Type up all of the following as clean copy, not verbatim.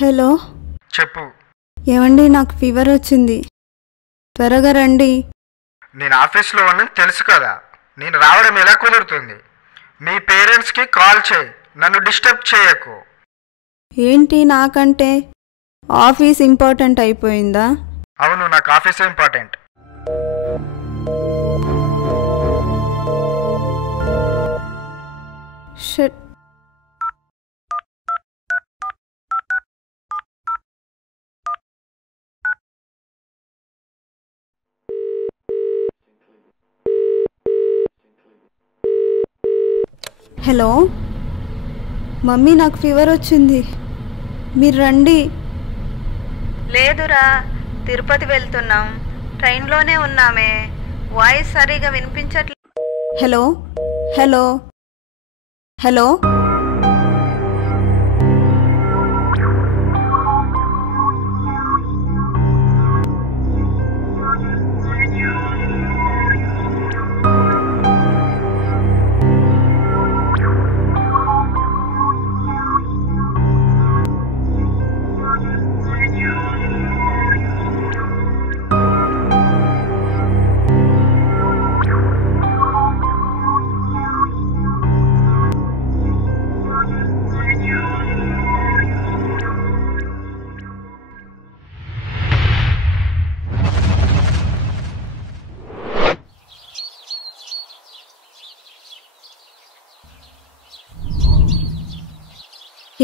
Hello చెప్పు. ఏమండి, నాకు ఫీవర్ వచ్చింది, త్వరగా రండి. నేను ఆఫీస్లో ఉన్నాను తెలుసు కదా, నేను రావడం ఎలా కుదురుతుంది? మీ పేరెంట్స్కి కాల్ చేయి, నన్ను డిస్టర్బ్ చేయకు. ఏంటి, నాకంటే ఆఫీస్ ఇంపార్టెంట్ అయిపోయిందా? అవును, నాకు office important. Shut. Hello mummy, నాకు ఫీవర్ వచ్చింది, మీరు రండి. లేదురా, తిరుపతి వెళ్తున్నాం, ట్రైన్లోనే ఉన్నామే, వాయిస్ సరిగా వినిపించట్లేదు. హలో హలో హలో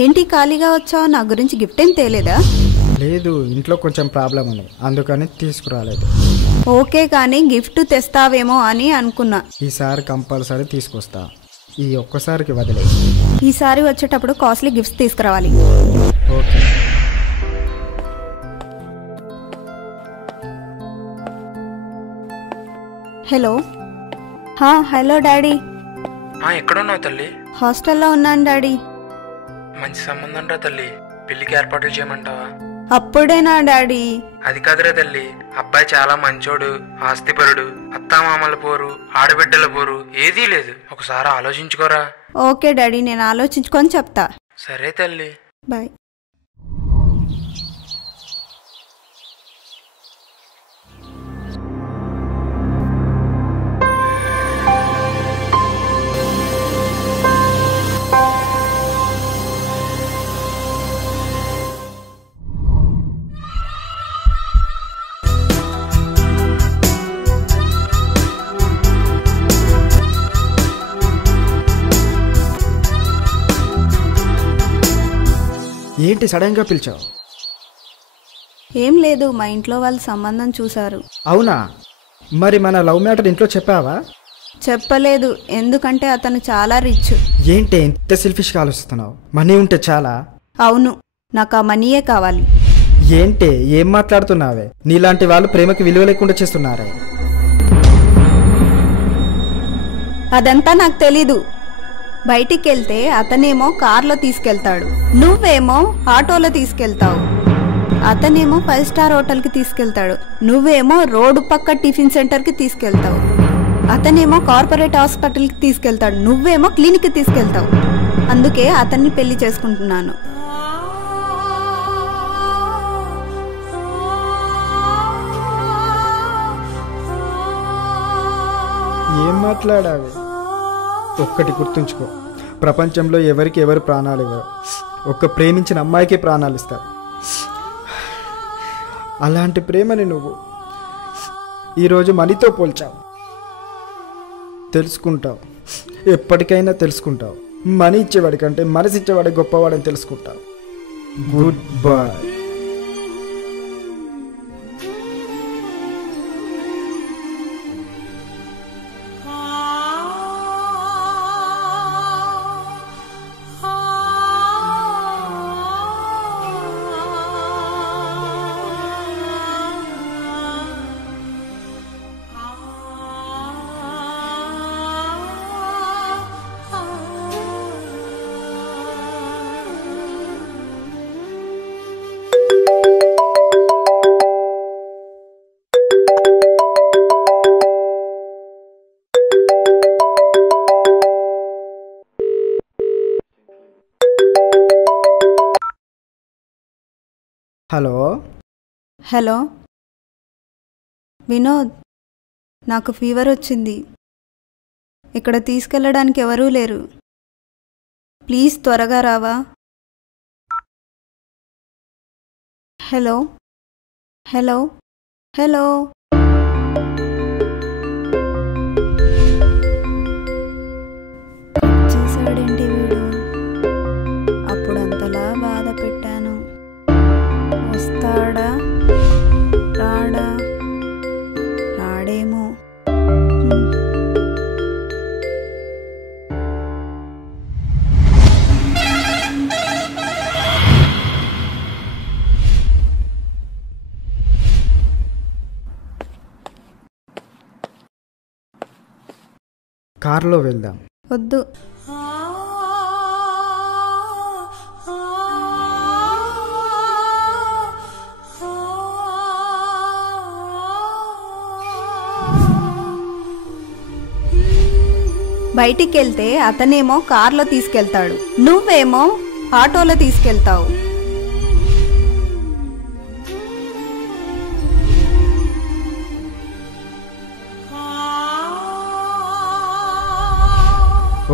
ఏంటి ఖాళీగా వచ్చావు? నా గురించి గిఫ్ట్ ఏం తేలేదా? లేదు, ఇంట్లో కొంచెం ప్రాబ్లం ఉంది, అందుకని తీసుకురాలేదు. ఓకే, కానీ గిఫ్ట్ తెస్తావేమో అని అనుకున్నా. ఈసారి కంపల్సరీ తీసుకొస్తా, ఈ ఒక్కసారికి వదిలే. ఈసారి వచ్చేటప్పుడు కాస్ట్లీ గిఫ్ట్స్ తీసుకురావాలి. ఓకే. హలో. Hello daddy. ఎక్కడున్నావు తల్లి? హాస్టల్లో ఉన్నాను డాడీ. మంచి సంబంధం రా తల్లి, పెళ్లికి ఏర్పాట్లు చేయమంటావా? అప్పుడేనా డాడీ? అది కాదురా తల్లి, అబ్బాయి చాలా మంచోడు, ఆస్తిపరుడు, అత్తామామల పోరు, ఆడబిడ్డల పోరు ఏదీ లేదు, ఒకసారి ఆలోచించుకోరా. ఓకే డాడీ, నేను ఆలోచించుకొని చెప్తా. సరే తల్లి, బాయ్. ఏంటి సడన్గా పిలిచావు? ఏం లేదు, మా ఇంట్లో వాళ్ళు సంబంధం చూశారు. అవునా? మరి మన లవ్ మ్యాటర్ ఇంట్లో చెప్పావా? చెప్పలేదు, ఎందుకంటే అతను చాలా రిచ్. ఏంటి ఇంత సెల్ఫిష్గా ఆలోచిస్తున్నావు? మనీ ఉంటే చాలా? అవును, నాకు ఆ మనీయే కావాలి. ఏంటి ఏం మాట్లాడుతున్నావే? నీలాంటి వాళ్ళు ప్రేమకి విలువ లేకుండా చేస్తున్నారే. అదంతా నాకు తెలీదు. బయటికి వెళ్తే అతనేమో కార్లో తీసుకెళ్తాడు, నువ్వేమో ఆటోలో తీసుకెళ్తావు. అతనేమో 5 స్టార్ హోటల్కి తీసుకెళ్తాడు, నువ్వేమో రోడ్డు పక్క టిఫిన్ సెంటర్కి తీసుకెళ్తావు. అతనేమో కార్పొరేట్ హాస్పిటల్కి తీసుకెళ్తాడు, నువ్వేమో క్లినిక్కి తీసుకెళ్తావు. అందుకే అతన్ని పెళ్లి చేసుకుంటున్నాను. ఏం మాట్లాడావి? ఒక్కటి గుర్తుంచుకో, ప్రపంచంలో ఎవరికి ఎవరు ప్రాణాలు ఇవ్వరు, ఒక్క ప్రేమించిన అమ్మాయికి ప్రాణాలు ఇస్తారు. అలాంటి ప్రేమని నువ్వు ఈరోజు మనీతో పోల్చావు. తెలుసుకుంటావు, ఎప్పటికైనా తెలుసుకుంటావు. మనీ ఇచ్చేవాడి కంటే మనసు ఇచ్చేవాడి గొప్పవాడని తెలుసుకుంటావు. Good bye. Hello. Hello Vinod, నాకు ఫీవర్ వచ్చింది. ఇక్కడ తీసుకెళ్ళడానికి ఎవరూ లేరు. ప్లీజ్ త్వరగా రావా? Hello hello hello. చేశాడేంటి వీడు? అప్పుడు అంతలా బాధ పెట్టాను. వస్తాడా రాడా? రాడేమో. కార్లో వెళ్దాం. వద్దు. బయటికెళ్తే అతనేమో కార్లో తీసుకెళ్తాడు, నువ్వేమో ఆటోలో తీసుకెళ్తావు.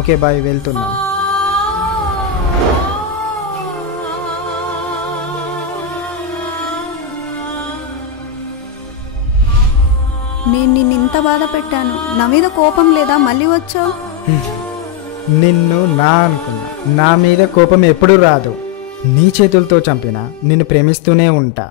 ఓకే బాయ్, వెళ్తున్నా. నేను నిన్నింత బాధ పెట్టాను, నా మీద కోపం లేదా? మళ్ళీ వచ్చావు. నిన్ను నా అనుకున్నా. నా మీద కోపం ఎప్పుడూ రాదు. నీ చేతులతో చంపినా నిన్ను ప్రేమిస్తూనే ఉంటా.